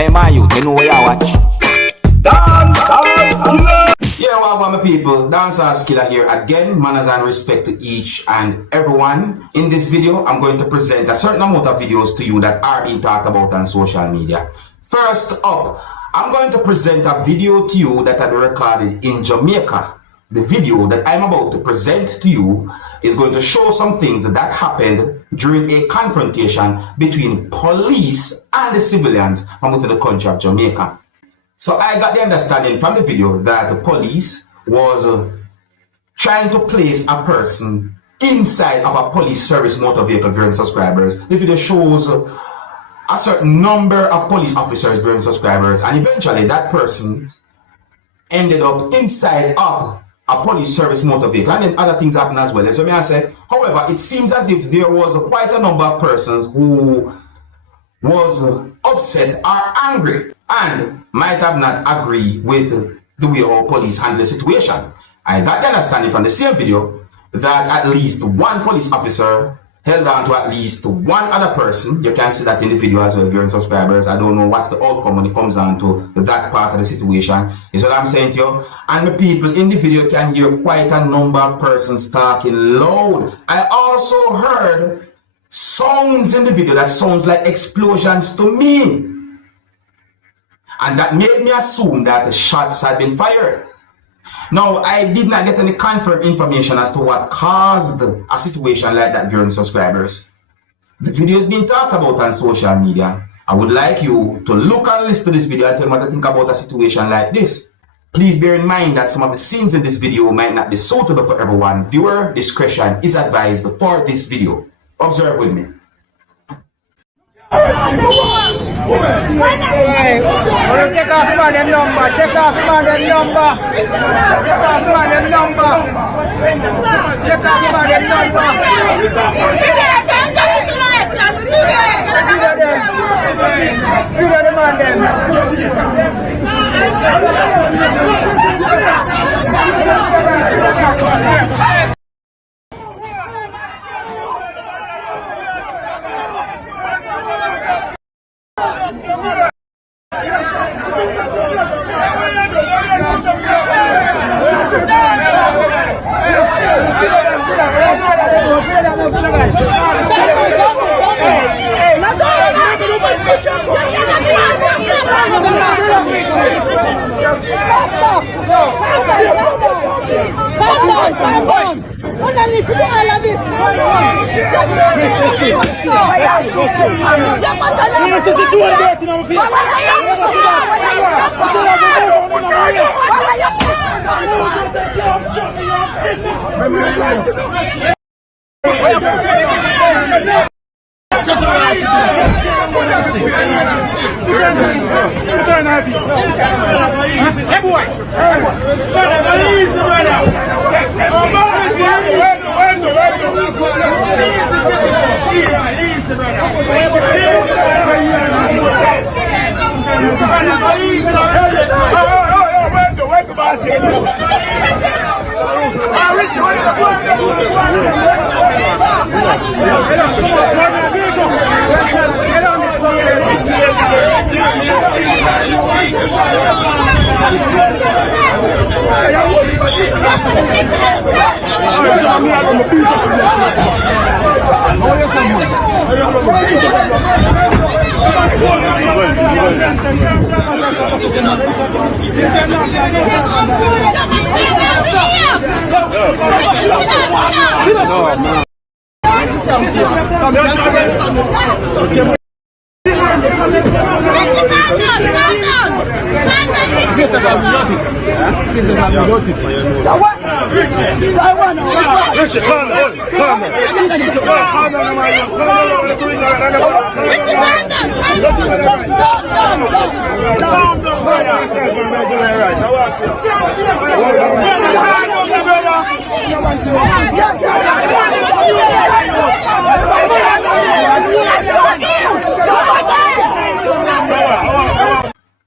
Hey man, you know where you watch? Dancehall skilla. Yeah, welcome my people. Dancehall skilla here again. Manners and respect to each and everyone. In this video, I'm going to present a certain amount of videos to you that are being talked about on social media. First up, I'm going to present a video to you that I recorded in Jamaica. The video that I'm about to present to you is going to show some things that happened during a confrontation between police and the civilians from within the country of Jamaica. So I got the understanding from the video that the police was trying to place a person inside of a police service motor vehicle, viewing subscribers. The video shows a certain number of police officers, viewing subscribers, and eventually that person ended up inside of a police service motor vehicle, and then other things happen as well. So may I say, however, it seems as if there was quite a number of persons who was upset or angry and might have not agreed with the way our police handled the situation. I got the understanding from the same video that at least one police officer held on to at least one other person. You can see that in the video as well, viewing subscribers. I don't know what's the outcome when it comes on to that part of the situation, is what I'm saying to you. And the people in the video can hear quite a number of persons talking loud. I also heard sounds in the video that sounds like explosions to me, and that made me assume that shots had been fired. Now, I did not get any confirmed information as to what caused a situation like that, viewing subscribers. The video is being talked about on social media. I would like you to look and listen to this video and tell me what you think about a situation like this. Please bear in mind that some of the scenes in this video might not be suitable for everyone. Viewer discretion is advised for this video. Observe with me. Take off man them number. Take off man them number. Take off man them number. Take off man them number. Video the man them.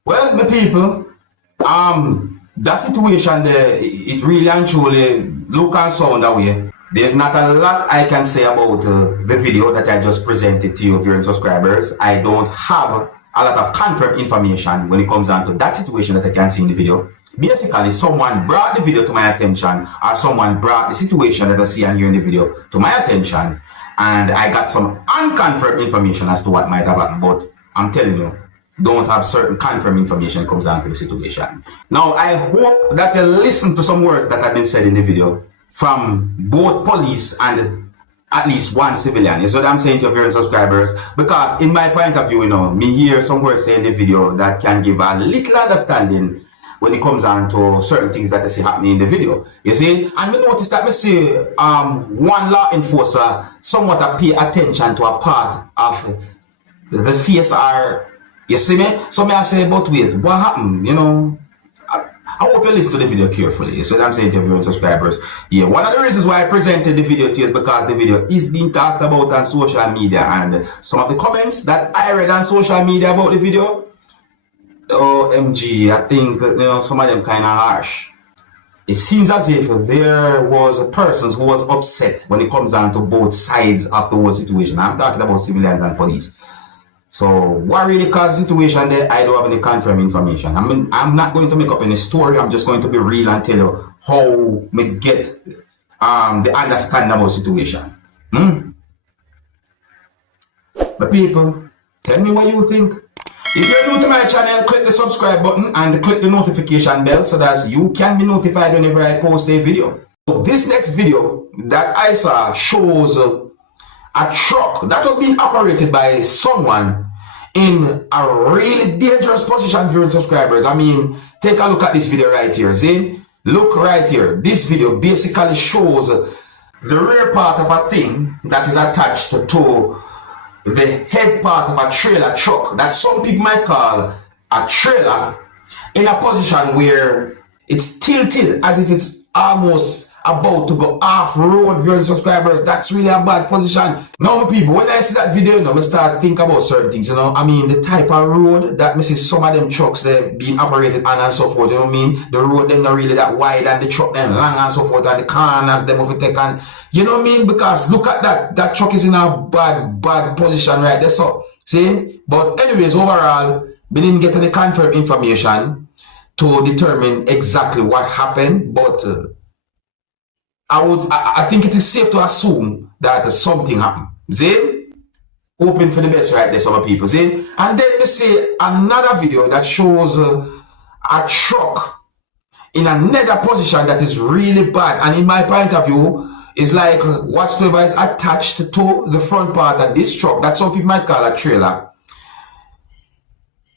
Well, my people, that situation there, it really and truly look and sound that way. There's not a lot I can say about the video that I just presented to you, viewers and subscribers. I don't have a lot of confirmed information when it comes down to that situation that I can see in the video. Basically, someone brought the video to my attention, or someone brought the situation that I see and hear in the video to my attention, and I got some unconfirmed information as to what might have happened. But I'm telling you, don't have certain confirmed information comes down to the situation. Now, I hope that you listen to some words that have been said in the video from both police and at least one civilian. You see what I'm saying to your viewers and subscribers? Because in my point of view, you know, me hear some words say in the video that can give a little understanding when it comes down to certain things that I see happening in the video. You see? And we notice that we see one law enforcer somewhat pay attention to a part of the face or, you see me? So may I say, but wait, what happened? You know, I hope you listen to the video carefully. You see what I'm saying to your viewers and subscribers? Yeah, one of the reasons why I presented the video to you is because the video is being talked about on social media, and some of the comments that I read on social media about the video, OMG, I think, you know, some of them kind of harsh. It seems as if there was a person who was upset when it comes down to both sides of the whole situation. I'm talking about civilians and police. So what really caused the situation there, I don't have any confirmed information. I'm not going to make up any story. I'm just going to be real and tell you how we get the understandable situation. But people, tell me what you think. If you're new to my channel, click the subscribe button and click the notification bell so that you can be notified whenever I post a video. So this next video that I saw shows a truck that was being operated by someone in a really dangerous position, viewers and subscribers. I mean, take a look at this video right here. See? Look right here. This video basically shows the rear part of a thing that is attached to the head part of a trailer truck that some people might call a trailer, in a position where it's tilted as if it's almost about to go off road, viewers and subscribers. That's really a bad position. Now people, when I see that video, you know, I start think about certain things, you know. I mean, the type of road that I see some of them trucks they being operated on and so forth, you know what I mean? The road them not really that wide and the truck them long and so forth, and the corners them over take on, you know what I mean? Because look at that truck is in a bad position right there. So see, but anyways, overall, we didn't get any confirmed information to determine exactly what happened, but I think it is safe to assume that something happened. See? Hoping for the best right there, some people. See? And then we see another video that shows a truck in another position that is really bad. And in my point of view, it's like whatsoever is attached to the front part of this truck that some people might call a trailer.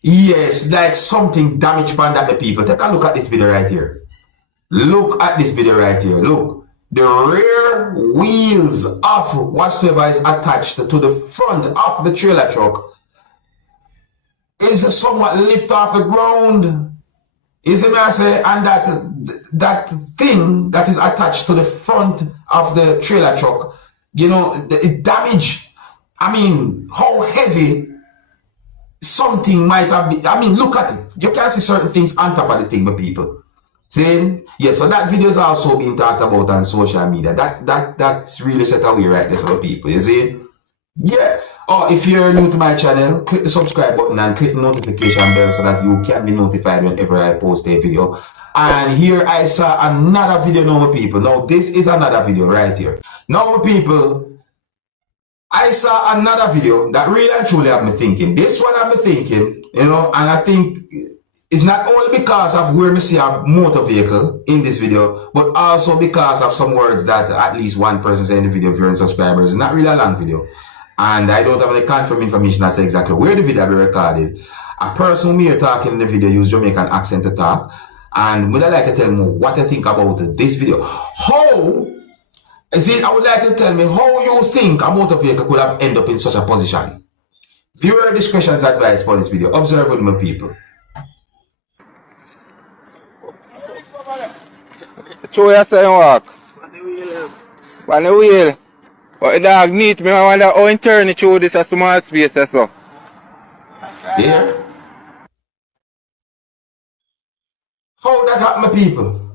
Yes, like something damaged by that, people. Take a look at this video right here. Look at this video right here. Look. The rear wheels of whatsoever is attached to the front of the trailer truck is somewhat lift off the ground. You see me I say? And that thing that is attached to the front of the trailer truck, you know, it damaged. I mean, how heavy something might have been. I mean, look at it. You can see certain things on top of the thing, but people. See? Yeah, so that video is also being talked about on social media. That's really set away right there, so people. You see? Yeah. Oh, if you're new to my channel, click the subscribe button and click the notification bell so that you can be notified whenever I post a video. And here I saw another video now, people. Now, this is another video right here. Now, people, I saw another video that really and truly have me thinking. This one have me thinking, you know, and I think it's not only because of where we see a motor vehicle in this video, but also because of some words that at least one person said in the video, viewers and subscribers. It's not really a long video. And I don't have any confirmed information as to exactly where the video will be recorded. A person who me talking in the video used Jamaican accent to talk. And would I like to tell me what I think about this video. How, is it, I would like to tell me how you think a motor vehicle could have ended up in such a position. Viewer discretion is advised for this video. Observe with my people. Show you say walk. On the wheel. But the dog neat me, I wonder how in turn it through this a small space so. Yeah. How that happen, people?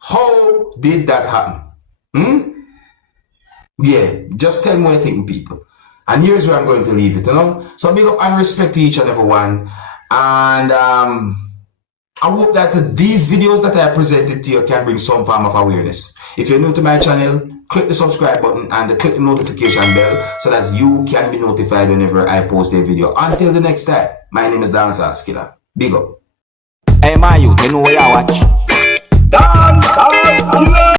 How did that happen? Yeah, just tell me what you think, people. And here's where I'm going to leave it, you know. So big up and respect to each and every one. And I hope that these videos that I presented to you can bring some form of awareness. If you're new to my channel, click the subscribe button and click the notification bell so that you can be notified whenever I post a video. Until the next time, my name is Dancehall Skilla. Big up. Hey, my youth, you know what you watch? Dancehall Skilla.